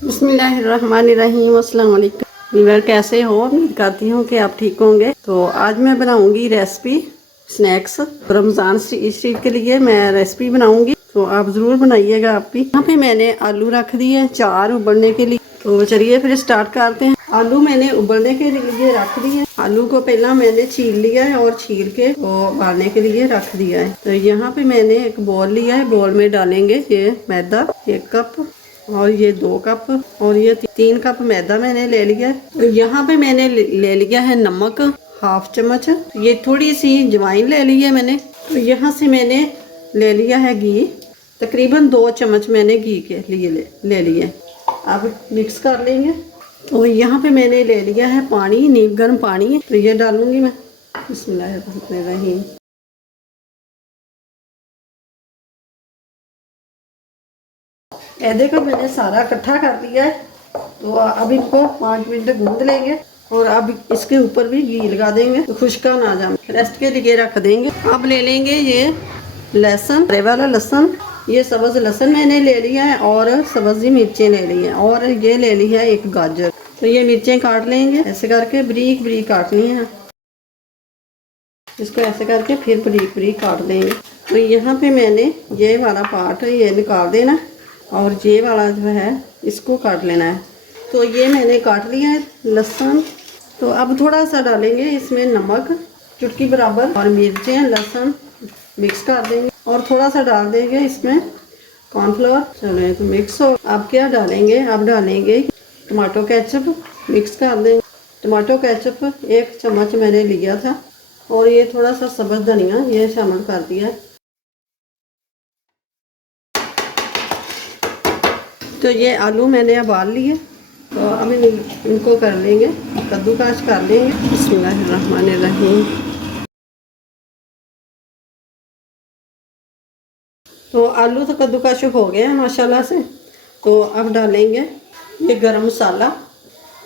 बिस्मिल्लाहिर्रहमानिर्रहीम। अस्सलाम वालेकुम वीवर, कैसे हो? उम्मीद करती हूँ कि आप ठीक होंगे। तो आज मैं बनाऊंगी रेसिपी स्नैक्स। रमज़ान शरीफ के लिए मैं रेसिपी बनाऊंगी, तो आप ज़रूर बनाइएगा आप भी। यहाँ पे मैंने आलू रख दिए 4 उबलने के लिए। तो चलिए फिर स्टार्ट करते हैं। आलू मैंने उबलने के लिए रख दिए। आलू को पहला मैंने छील लिया है और छील के उबालने के लिए रख दिया है। तो यहाँ पे मैंने एक बॉल लिया है। बॉल में डालेंगे ये मैदा 1 कप, और ये 2 कप, और ये 3 कप मैदा मैंने ले लिया है। तो यहाँ पे मैंने ले लिया है नमक 1/2 चम्मच। ये थोड़ी सी जवाइन ले ली है मैंने। तो यहाँ से मैंने ले लिया है घी, तकरीबन 2 चम्मच मैंने घी के लिए ले लिए। अब मिक्स कर लेंगे। तो यहाँ पे मैंने ले लिया है पानी, नीम गर्म पानी। तो ये डालूंगी मैं। बिस्मिल्लाहिर्रहमानिर्रहीम। ये देखो मैंने सारा इकट्ठा कर दिया है। तो अब इनको 5 मिनट गूंद लेंगे, और अब इसके ऊपर भी घी लगा देंगे तो खुशका ना जाए। रेस्ट के लिए रख देंगे। अब ले लेंगे ये लहसुन, हरे वाला लहसुन। ये सब्ज़ लहसुन मैंने ले लिया है, और सब्ज़ी मिर्चें ले ली हैं, और ये ले ली है 1 गाजर। तो ये मिर्चें काट लेंगे ऐसे करके, बारीक बारीक काटनी है। इसको ऐसे करके फिर बारीक बारीक काट देंगे। तो यहाँ पे मैंने ये वाला पार्ट है ये निकाल देना, और ये वाला जो है इसको काट लेना है। तो ये मैंने काट लिया है लहसुन। तो अब थोड़ा सा डालेंगे इसमें नमक चुटकी बराबर, और मिर्चें लहसुन मिक्स कर देंगे, और थोड़ा सा डाल देंगे इसमें कॉर्नफ्लोर। चलो तो मिक्स हो। अब क्या डालेंगे? अब डालेंगे टमाटो केचप, मिक्स कर देंगे। टमाटो केचप 1 चम्मच मैंने लिया था, और ये थोड़ा सा सब्ज़ धनिया ये शामिल कर दिया है। तो ये आलू मैंने उबाल लिए। तो अब इनको कर लेंगे, कद्दूकस कर लेंगे। बिस्मिल्लाहिर्रहमानिर्रहीम। तो आलू तो कद्दूकस हो गए हैं माशाल्लाह से। तो अब डालेंगे ये गरम मसाला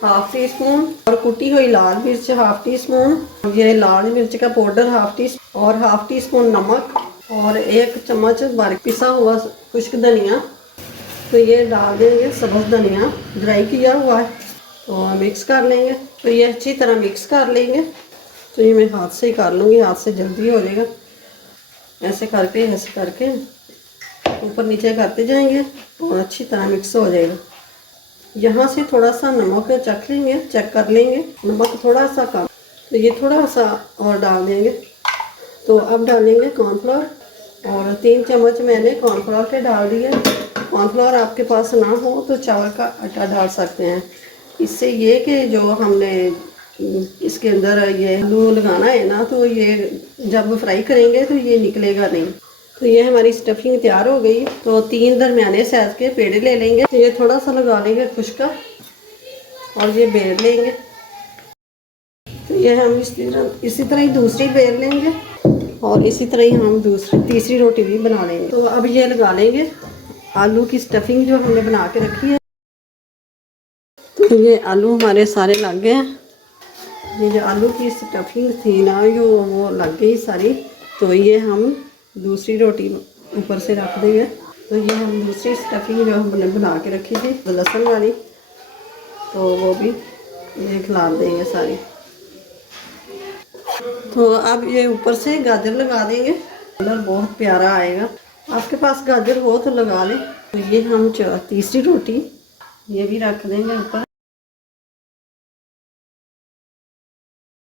1/2 टी स्पून, और कुटी हुई लाल मिर्च 1/2 टी स्पून, ये लाल मिर्च का पाउडर 1/2 टी स्पून, और 1/2 टी स्पून नमक, और 1 चम्मच बारीक पिसा हुआ खुश्क धनिया। तो ये डाल देंगे सब्ज़ धनिया ड्राई किया हुआ है। तो मिक्स कर लेंगे। तो ये अच्छी तरह मिक्स कर लेंगे। तो ये मैं हाथ से ही कर लूँगी, हाथ से जल्दी हो जाएगा। ऐसे करके ऊपर नीचे करते जाएंगे, और अच्छी तरह मिक्स हो जाएगा। यहाँ से थोड़ा सा नमक चख लेंगे, चेक कर लेंगे नमक थोड़ा सा कम। तो ये थोड़ा सा और डाल देंगे। तो अब डालेंगे कॉर्नफ्लोर, और 3 चम्मच मैंने कॉर्नफ्लोर के डाल दिए। कॉर्नफ्लोर आपके पास ना हो तो चावल का आटा डाल सकते हैं। इससे ये कि जो हमने इसके अंदर ये आलू लगाना है ना, तो ये जब फ्राई करेंगे तो ये निकलेगा नहीं। तो ये हमारी स्टफिंग तैयार हो गई। तो 3 दरमियाने साइज के पेड़े ले लेंगे। तो ये थोड़ा सा लगा लेंगे खुश्का, और ये बेल लेंगे। तो ये हम इसी तरह ही दूसरी बेल लेंगे, और इसी तरह ही हम तीसरी रोटी भी बना लेंगे। तो अब ये लगा लेंगे आलू की स्टफिंग जो हमने बना के रखी है। तो ये आलू हमारे सारे लग गए हैं। ये जो आलू की स्टफिंग थी ना, वो लग गई सारी। तो ये हम दूसरी रोटी ऊपर से रख देंगे। तो ये हम दूसरी स्टफिंग जो हमने बना के रखी थी लहसुन वाली, तो वो भी ये खिला देंगे सारी। तो अब ये ऊपर से गाजर लगा देंगे, कलर बहुत प्यारा आएगा। आपके पास गाजर हो तो लगा लें। तो ये हम तीसरी रोटी ये भी रख देंगे ऊपर।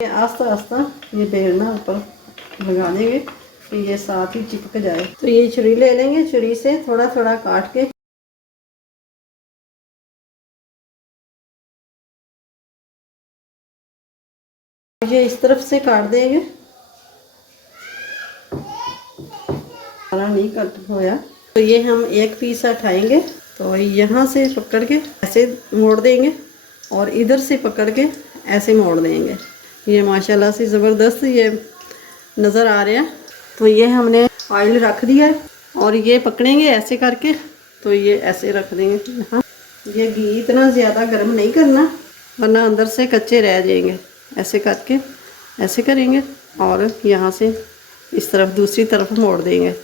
आस्ता आस्ता ये बेलना ऊपर लगा देंगे, तो ये साथ ही चिपक जाए। तो ये छुरी ले लेंगे, छुरी से थोड़ा थोड़ा काट के ये इस तरफ से काट देंगे। सारा नहीं कट होया। तो ये हम एक पीस उठाएंगे। तो यहाँ से पकड़ के ऐसे मोड़ देंगे, और इधर से पकड़ के ऐसे मोड़ देंगे। ये माशाल्लाह से ज़बरदस्त ये नज़र आ रहा है। तो ये हमने ऑयल रख दिया है, और ये पकड़ेंगे ऐसे करके। तो ये ऐसे रख देंगे। हाँ, ये घी इतना ज़्यादा गर्म नहीं करना, वरना अंदर से कच्चे रह जाएंगे। ऐसे करके ऐसे करेंगे, और यहाँ से इस तरफ दूसरी तरफ मोड़ देंगे।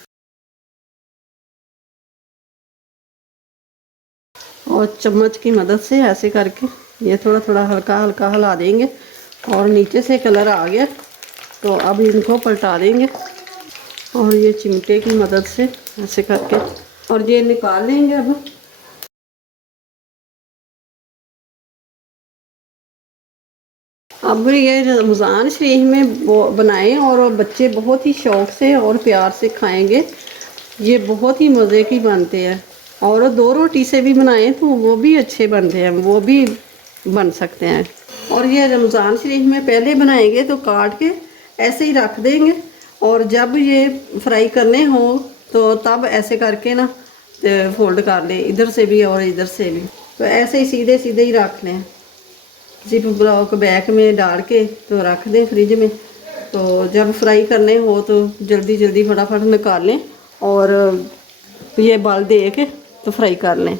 और चम्मच की मदद से ऐसे करके ये थोड़ा थोड़ा हल्का हल्का हिला देंगे और नीचे से कलर आ गया तो अब इनको पलटा देंगे और ये चिमटे की मदद से ऐसे करके और ये निकाल लेंगे। अब ये रमज़ान शरीफ में बनाएं और बच्चे बहुत ही शौक़ से और प्यार से खाएंगे। ये बहुत ही मज़े की बनते हैं और 2 रोटी से भी बनाएं तो वो भी अच्छे बनते हैं, वो भी बन सकते हैं। और ये रमज़ान शरीफ में पहले बनाएंगे तो काट के ऐसे ही रख देंगे और जब ये फ्राई करने हो तो तब ऐसे करके ना फोल्ड कर लें, इधर से भी और इधर से भी। तो ऐसे ही सीधे सीधे ही रख लें, जिप ब्लॉक बैग में डाल के तो रख दें फ्रिज में। तो जब फ्राई करने हो तो जल्दी जल्दी फटाफट निकाल लें और ये बाल दे के तो फ्राई कर लें।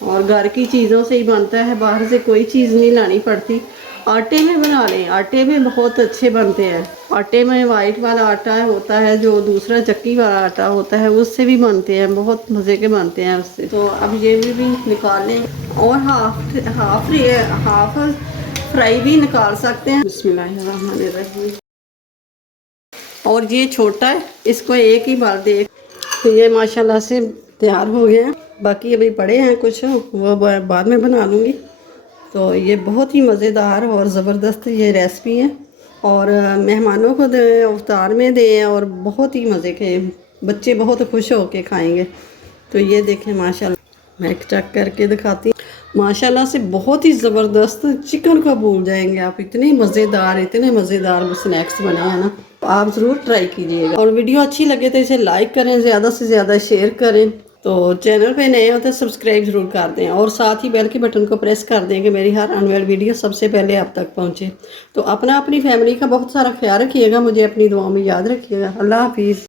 और घर की चीज़ों से ही बनता है, बाहर से कोई चीज़ नहीं लानी पड़ती। आटे में बना लें, आटे में बहुत अच्छे बनते हैं। आटे में वाइट वाला आटा होता है, जो दूसरा चक्की वाला आटा होता है उससे भी बनते हैं, बहुत मज़े के बनते हैं उससे। तो अब ये भी निकाल लें और हाफ फ्राई भी निकाल सकते हैं। बिस्मिल्लाहिर्रहमानिर्रहीम। और ये छोटा है, इसको एक ही बार दे। तो ये माशाल्लाह से तैयार हो गए हैं, बाकी अभी पड़े हैं कुछ, वो बाद में बना लूँगी। तो ये बहुत ही मज़ेदार और ज़बरदस्त ये रेसिपी है और मेहमानों को दें, इफ्तार में दें और बहुत ही मज़े के, बच्चे बहुत खुश होके खाएंगे। तो ये देखें माशाल्लाह, मैं चेक करके दिखाती हूँ। माशाल्लाह से बहुत ही ज़बरदस्त, चिकन का भूल जाएंगे आप, इतने मज़ेदार स्नैक्स बने हैं ना। आप ज़रूर ट्राई कीजिएगा और वीडियो अच्छी लगे तो इसे लाइक करें, ज़्यादा से ज़्यादा शेयर करें। तो चैनल पे नए हो तो सब्सक्राइब ज़रूर कर दें और साथ ही बेल के बटन को प्रेस कर दें कि मेरी हर आने वाली वीडियो सबसे पहले आप तक पहुँचे। तो अपनी फैमिली का बहुत सारा ख्याल रखिएगा, मुझे अपनी दुआओं में याद रखिएगा। अल्लाह हाफिज़।